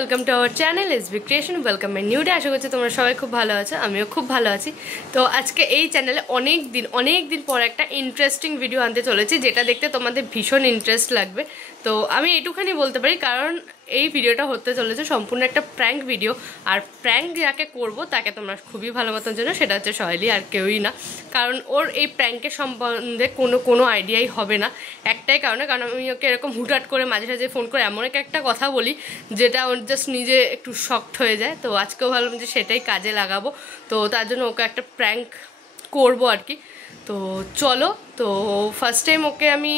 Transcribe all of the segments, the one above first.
Welcome to our channel SB creation welcome my new day. आशा करছি তোমরা সবাই খুব ভালো আছো, আমিও খুব ভালো আছি। তো আজকে এই চ্যানেলে অনেক দিন পর একটা ইন্টারেস্টিং ভিডিও আনতে চলেছি, যেটা দেখতে তোমাদের ভীষণ ইন্টারেস্ট লাগবে। তো আমি এইটুখানি বলতে পারি, কারণ এই ভিডিওটা হতে চলেছে সম্পূর্ণ একটা প্র্যাঙ্ক ভিডিও। আর প্র্যাঙ্ক যাকে করব তাকে তোমরা খুবই ভালো মতন জানো, সেটা হচ্ছে সহেলি, আর কেউই না। কারণ ওর এই প্র্যাঙ্কের সম্বন্ধে কোনো আইডিয়াই হবে না, একটাই কারণে, কারণ আমি ওকে এরকম হুটহাট করে মাঝে মাঝে ফোন করে এমন একটা কথা বলি যেটা ওর জাস্ট নিজে একটু শকড হয়ে যায়। তো আজকেও ভাবলাম যে সেটাই কাজে লাগাবো, তো তার জন্য ওকে একটা প্র্যাঙ্ক করবো আর কি। তো চলো, তো ফার্স্ট টাইম ওকে আমি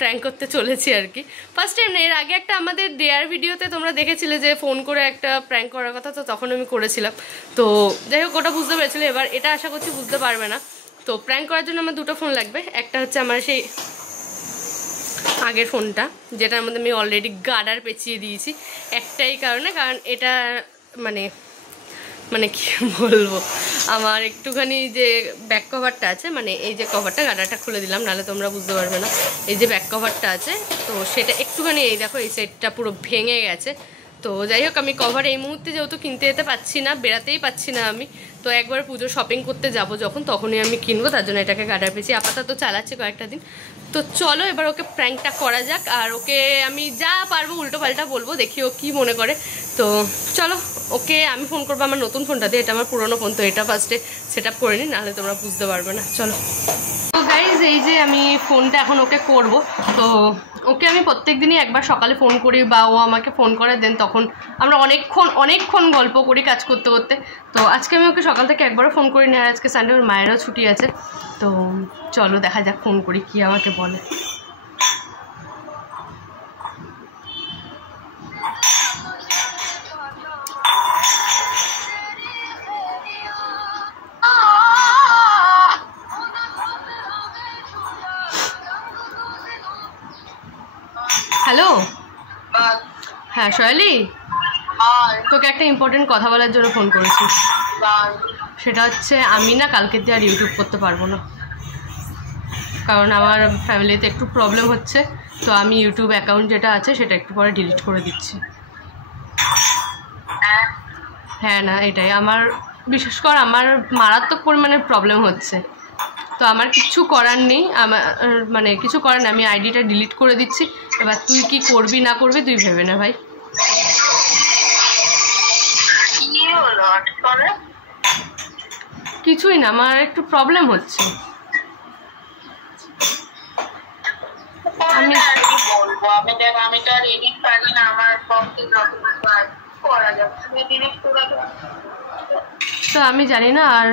প্র্যাঙ্ক করতে চলেছি আর কি। ফার্স্ট টাইম না, এর আগে একটা আমাদের ডেয়ার ভিডিওতে তোমরা দেখেছিলে যে ফোন করে একটা প্র্যাঙ্ক করার কথা, তো তখন আমি করেছিলাম। তো যাই হোক, ওটা বুঝতে পেরেছিলে, এবার এটা আশা করছি বুঝতে পারবে না। তো প্র্যাঙ্ক করার জন্য আমার দুটো ফোন লাগবে। একটা হচ্ছে আমার সেই আগের ফোনটা, যেটার মধ্যে আমি অলরেডি গার্ডার পেঁচিয়ে দিয়েছি, একটাই কারণে, কারণ এটা মানে কি বলবো, আমার একটুখানি যে ব্যাক কভারটা আছে, মানে এই যে কভারটা, গার্ডারটা খুলে দিলাম নাহলে তোমরা বুঝতে পারবে না। এই যে ব্যাক কভারটা আছে, তো সেটা একটুখানি, এই দেখো এই সাইডটা পুরো ভেঙে গেছে। তো যাই হোক, আমি কভার এই মুহূর্তে যেহেতু কিনতে যেতে পারছি না, বেরাতেই পাচ্ছি না আমি, তো একবার পুজো শপিং করতে যাব যখন, তখনই আমি কিনবো, তার জন্য এটাকে গার্ডার পেয়েছি। আপাতত চালাচ্ছি কয়েকটা দিন। তো চলো এবার ওকে প্র্যাঙ্কটা করা যাক, আর ওকে আমি যা পারবো উল্টো পাল্টা বলবো, দেখি ও কী মনে করে। তো চলো, ওকে আমি ফোন করবো আমার নতুন ফোনটা দিয়ে, এটা আমার পুরোনো ফোন, তো এটা ফার্স্টে সেট আপ করে নিই, নাহলে তোমরা বুঝতে পারবে না। চলো, তো গাইজ এই যে আমি ফোনটা এখন ওকে করব। তো ওকে আমি প্রত্যেক দিনই একবার সকালে ফোন করি, বা ও আমাকে ফোন করে, দেন তখন আমরা অনেকক্ষণ গল্প করি কাজ করতে করতে। তো আজকে আমি ওকে সকাল থেকে একবারও ফোন করি না, আর আজকে সানডে, ওর মায়েরও ছুটি আছে। তো চলো দেখা যাক ফোন করি কি আমাকে বলে। হ্যালো, হ্যাঁ সহেলি, তোকে একটা ইম্পর্টেন্ট কথা বলার জন্য ফোন করেছি। সেটা হচ্ছে, আমি না কালকে দিয়ে আর ইউটিউব করতে পারবো না, কারণ আমার ফ্যামিলিতে একটু প্রবলেম হচ্ছে। তো আমি ইউটিউব অ্যাকাউন্ট যেটা আছে সেটা একটু পরে ডিলিট করে দিচ্ছি। হ্যাঁ না, এটাই আমার, বিশেষ করে আমার মারাত্মক পরিমাণে প্রবলেম হচ্ছে। তো আমার কিছু করার নেই, আমার মানে কিছু করার নেই, আমি আইডিটা ডিলিট করে দিচ্ছি। এবার তুই কি করবি না করবি তুই ভেবে না ভাই। কিছুই না, আমার একটু প্রবলেম হচ্ছে। তো আমি জানি না, আর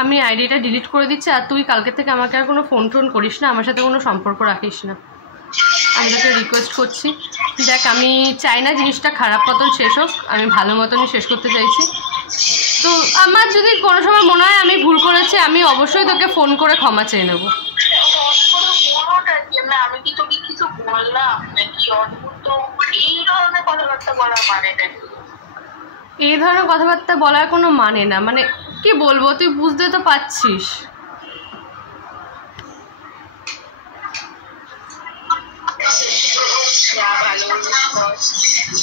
আমি আইডিটা ডিলিট করে দিচ্ছি। আর তুই কালকে থেকে আমাকে আর কোনো ফোন টোন করিস না, আমার সাথে কোনো সম্পর্ক রাখিস না, আমি তোকে রিকোয়েস্ট করছি। দেখ, আমি চাই না জিনিসটা খারাপ মতন শেষ হোক, আমি ভালো মতনই শেষ করতে চাইছি। তো আমার যদি কোনো সময় মনে হয় আমি ভুল করেছি, আমি অবশ্যই তোকে ফোন করে ক্ষমা চেয়ে নেবো। এই ধরনের কথাবার্তা বলার কোনো মানে না, মানে কি বলবো, তুই বুঝতে তো পারছিস।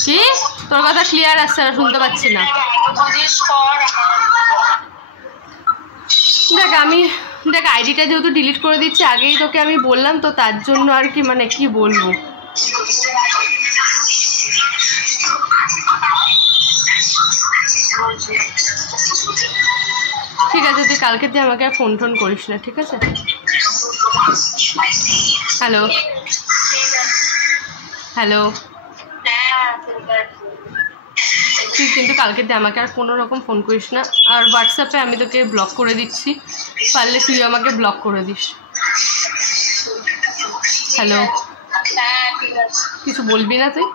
কি, তোর কথা ক্লিয়ার আসছে না, শুনতে পাচ্ছি না। দেখ আইডিটা যেহেতু ডিলিট করে দিচ্ছি, আগেই তোকে আমি বললাম, তো তার জন্য আর কি, মানে কি বলবো। ঠিক আছে, তুই কালকে দিয়ে আমাকে আর ফোন টোন করিস না, ঠিক আছে? হ্যালো হ্যালো, তুই কিন্তু কালকে দিয়ে আমাকে আর কোনো রকম ফোন করিস না। আর হোয়াটসঅ্যাপে আমি তোকে ব্লক করে দিচ্ছি, পারলে তুই আমাকে ব্লক করে দিস। হ্যালো, কিছু বলবি না তুই?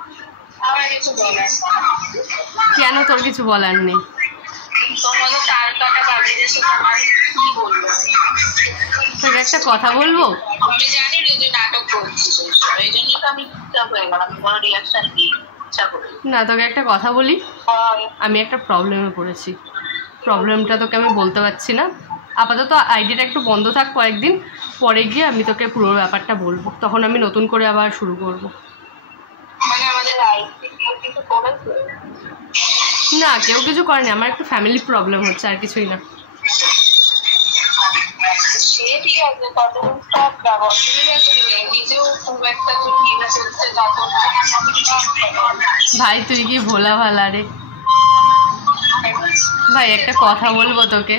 কেন, তোর কিছু বলার নেই? তোকে একটা কথা বলবো, না তোকে একটা কথা বলি, আমি একটা প্রবলেমে পড়েছি। প্রবলেমটা তোকে আমি বলতে পারছি না, আপাতত আইডিটা একটু বন্ধ থাক কয়েকদিন, পরে গিয়ে আমি তোকে পুরো ব্যাপারটা বলবো, তখন আমি নতুন করে আবার শুরু করবো। না কেউ কিছু করেনি, আমার একটু ফ্যামিলি প্রবলেম হচ্ছে, আর কিছুই না। ভাই তুই কি ভোলা ভালা রে ভাই, একটা কথা বলবো তোকে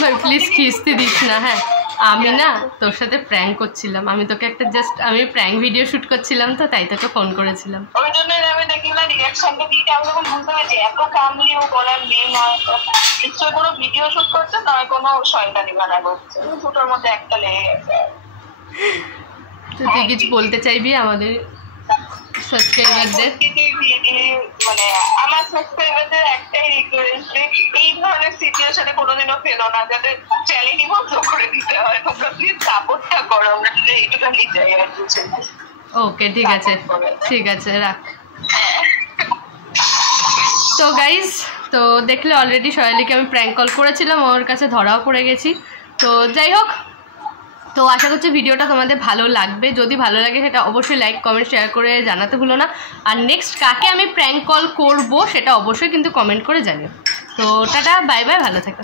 ভাই, প্লিজ খিস্তি দিস না। হ্যাঁ আমি না তোর সাথে প্র্যাঙ্ক করছিলাম, আমি তোকে একটা জাস্ট আমি প্র্যাঙ্ক ভিডিও শুট করছিলাম, তো তাই তোকে ফোন করেছিলাম। ওই জন্য আমি দেখি না রিঅ্যাকশনটা দিতে, আমি তখন বুঝতে পারছি এত কামলি ও বলার নেই, নিশ্চয়ই কোনো ভিডিও শুট করছে, নয় কোনো শয়তানি বানা করছে, দুটোর মধ্যে একটা লেগে গেছে। তো তুই কিছু বলতে চাইবি আমাদের সাবস্ক্রাইবারদের? মানে আমার সাবস্ক্রাইবারদের একটাই রিকোয়েস্ট, এই ধরনের সিচুয়েশনে কোনোদিনও ফেলো না, যাতে চ্যানেলই বন্ধ করে দিতে হয়। তোমরা প্লিজ সাপোর্টটা করো, আমরা এইটুখানি চাই আর কিছু। ওকে ঠিক আছে, ঠিক আছে রাখ। তো গাইজ, তো দেখলে অলরেডি সয়ালিকে আমি প্র্যাঙ্ক কল করেছিলাম, ওর কাছে ধরাও পড়ে গেছি। তো যাই হোক, তো আশা করছি ভিডিওটা তোমাদের ভালো লাগবে। যদি ভালো লাগে সেটা অবশ্যই লাইক কমেন্ট শেয়ার করে জানাতে ভুলো না। আর নেক্সট কাকে আমি প্র্যাঙ্ক কল করবো সেটা অবশ্যই কিন্তু কমেন্ট করে জানিও। তো টাটা, বাই বাই, ভালো থেকো।